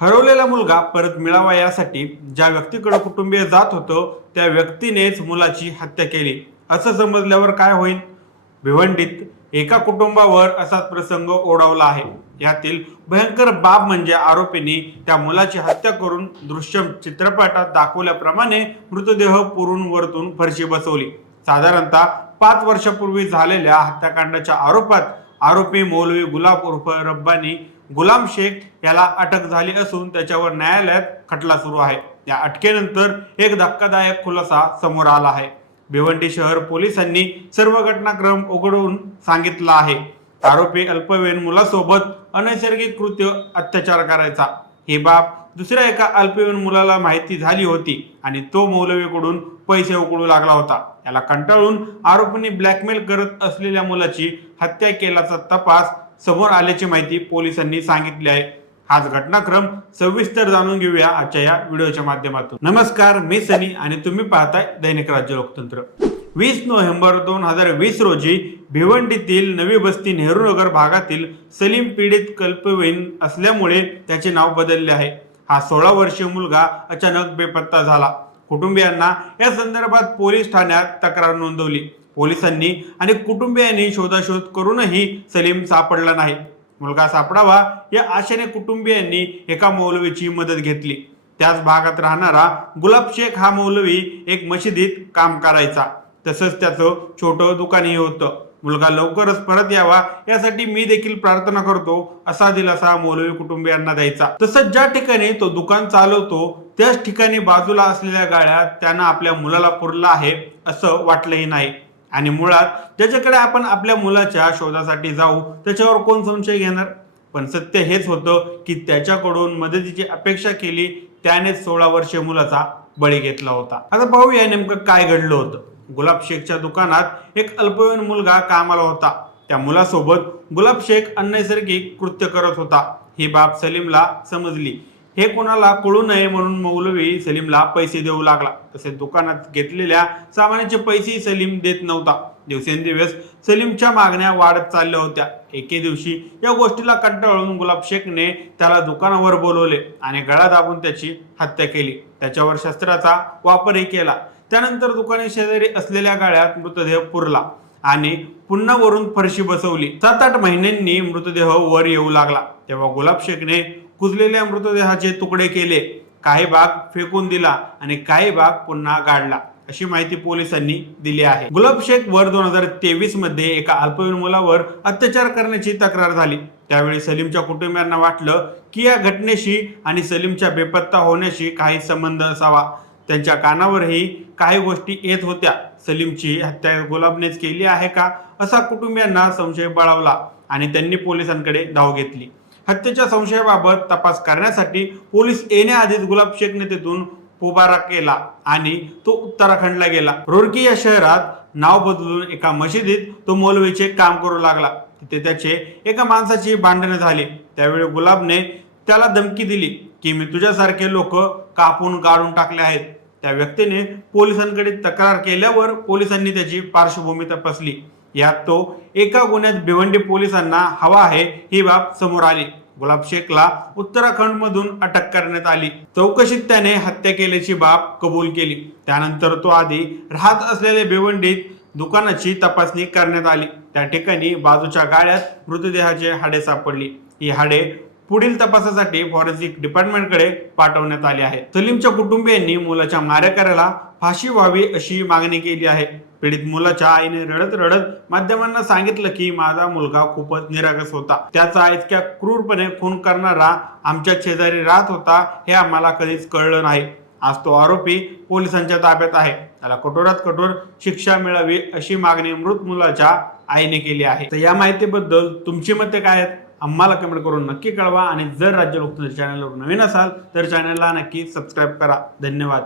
हरवलेला मुलगा परत मिळावा यासाठी ज्या व्यक्तीकडे कुटुंबीय जात होतं त्या व्यक्तीनेच मुलाची हत्या केली असं समजल्यावर काय होईल? भिवंडीत एका कुटुंबावर असाच प्रसंग ओढवला आहे. यातील भयंकर बाब म्हणजे आरोपींनी त्या मुलाची हत्या करून दृश्यम चित्रपटात दाखवल्याप्रमाणे मृतदेह पुरून वरतून फरशी बसवली. साधारणतः 5 वर्षापूर्वी झालेल्या हत्याकांडाच्या आरोपात आरोपी मौलवी गुलाब उर्फ रब्बानी गुलाम शेख याला अटक झाली असून त्याच्यावर न्यायालयात खटला सुरू आहे. या अटकेनंतर एक धक्कादायक खुलासा समोर आला आहे. भिवंडी शहर पोलिसांनी सर्व घटनाक्रम उघडून सांगितला आहे. आरोपी अल्पवयीन मुलासोबत अनैसर्गिक कृत्य अत्याचार करायचा. ही बाब दुसऱ्या एका अल्पवयीन मुलाला माहिती झाली होती आणि तो मौलवीकडून पैसे उकळू लागला होता. याला कंटाळून आरोपींनी ब्लॅकमेल करत असलेल्या मुलाची हत्या केल्याचा तपास समोर आल्याची माहिती पोलिसांनी सांगितली आहे. हाच घटनाक्रम सविस्तर जाणून घेऊया आजच्या या व्हिडिओच्या माध्यमातून. नमस्कार, मी सनी आणि तुम्ही पाहताय दैनिक राज्य लोकतंत्र. 20 नोव्हेंबर 2020 रोजी भिवंडीतील नवी बस्ती नेहरूनगर भागातील सलीम पीडित कल्पवयीन असल्यामुळे त्याचे नाव बदलले आहे. हा 16 वर्षीय मुलगा अचानक बेपत्ता झाला. कुटुंबियांना या संदर्भात पोलीस ठाण्यात तक्रार नोंदवली. पोलिसांनी आणि कुटुंबियांनी शोधाशोध करूनही सलीम सापडला नाही. मुलगा सापडावा या आशेने कुटुंबियांनी एका मौलवीची मदत घेतली. त्याच भागात राहणारा गुलाब शेख हा मौलवी एक मशिदीत काम करायचा. तसंच त्याचं छोटं दुकानही होतं. मुलगा लवकरच परत यावा यासाठी मी देखील प्रार्थना करतो असा दिलासा मौलवी कुटुंबियांना द्यायचा. तसंच ज्या ठिकाणी तो दुकान चालवतो त्याच ठिकाणी बाजूला असलेल्या गाड्यात त्यानं आपल्या मुलाला पुरला आहे असं वाटलंही नाही. आणि मुळात ज्याच्याकडे आपण आपल्या मुलाच्या शोधासाठी जाऊ त्याच्यावर कोण संशय घेणार? पण सत्य हेच होतं की त्याच्याकडून मदतीची अपेक्षा केली त्यानेच 16 वर्षीय मुलाचा बळी घेतला होता. आता पाहूया नेमकं काय घडलं होतं. गुलाब शेखच्या दुकानात एक अल्पवयीन मुलगा कामाला होता. त्या मुलासोबत गुलाब शेख अनैसर्गिक कृत्य करत होता. ही बाब सलीमला समजली. हे कोणाला कळू नये म्हणून मौलवी सलीमला पैसे देऊ लागला. तसेच दुकानात घेतलेल्या सामानाचे पैसेही सलीम देत नव्हता. दिवसेंदिवस सलीमच्या मागण्या वाढत चालल्या होत्या. एके दिवशी या गोष्टीला कंटाळून गुलाब शेखने त्याला दुकानावर बोलवले आणि गळा दाबून त्याची हत्या केली. त्याच्यावर शस्त्राचा वापरही केला. त्यानंतर दुकाने शेजारी असलेल्या गाळ्यात मृतदेह पुरला आणि पुन्हा वरून फरशी बसवली. 7-8 महिन्यांनी मृतदेह वर येऊ लागला. तेव्हा गुलाब शेखने कुजलेल्या मृतदेहाचे तुकडे केले. काही भाग फेकून दिला आणि काही भाग पुन्हा गाडला अशी माहिती पोलिसांनी दिली आहे. गुलाब शेख वर 2023 मध्ये एका अल्पवयीन मुलावर अत्याचार करण्याची तक्रार झाली. त्यावेळी सलीमच्या कुटुंबियांना वाटलं की या घटनेशी आणि सलीमच्या बेपत्ता होण्याशी काही संबंध असावा. त्यांच्या कानावरही काही गोष्टी येत होत्या. सलीमची हत्या गुलाबनेच केली आहे का असा कुटुंबियांना संशय बळावला आणि त्यांनी पोलिसांकडे धाव घेतली. हत्येच्या संशयाबाबत तपास करण्यासाठी पोलीस येण्याआधीच गुलाब शेखने तेथून पोबारा केला आणि तो उत्तराखंडला गेला. रुड़की या शहरात नाव बदलून एका मशिदीत तो मौलवीचे काम करू लागला. तिथे त्याचे एका माणसाची भांडणं झाली. त्यावेळी गुलाबने त्याला धमकी दिली की मी तुझ्यासारखे लोक कापून गाडून टाकले आहेत. त्या व्यक्तीने पोलिसांकडे तक्रार केल्यावर पोलिसांनी त्याची पार्श्वभूमी तपासली. यात तो एका गुन्ह्यात भिवंडी पोलिसांना हवा आहे ही बाब समोर आली. गुलाब शेखला उत्तराखंड मधून अटक करण्यात आली. चौकशीत त्याने हत्या केल्याची बाब कबूल केली. त्यानंतर तो आधी राहत असलेल्या भिवंडीत दुकानाची तपासणी करण्यात आली. त्या ठिकाणी बाजूच्या गाड्यात मृतदेहाची हाडे सापडली. ही हाडे पुढील तपासासाठी फॉरेन्सिक डिपार्टमेंटकडे पाठवण्यात आले आहे. सलीमच्या कुटुंबियांनी मुलाच्या मारेकऱ्याला फाशी व्हावी अशी मागणी केली आहे. पीडित मुलाच्या आईने रडत रडत माध्यमांना सांगितलं की माझा मुलगा खूपच निरागस होता. त्याचा इतक्या क्रूरपणे खून करणारा आमच्या शेजारी राहत होता हे आम्हाला कधीच कळलं नाही. आज तो आरोपी पोलिसांच्या ताब्यात आहे. त्याला कठोरात कठोर शिक्षा मिळावी अशी मागणी मृत मुलाच्या आईने केली आहे. तर या माहितीबद्दल तुमची मते काय आहेत आम्हाला कमेंट करून नक्की कळवा आणि जर राज्य लोकतंत्र चॅनलवर नवीन असाल तर चॅनलला नक्की सबस्क्राईब करा. धन्यवाद.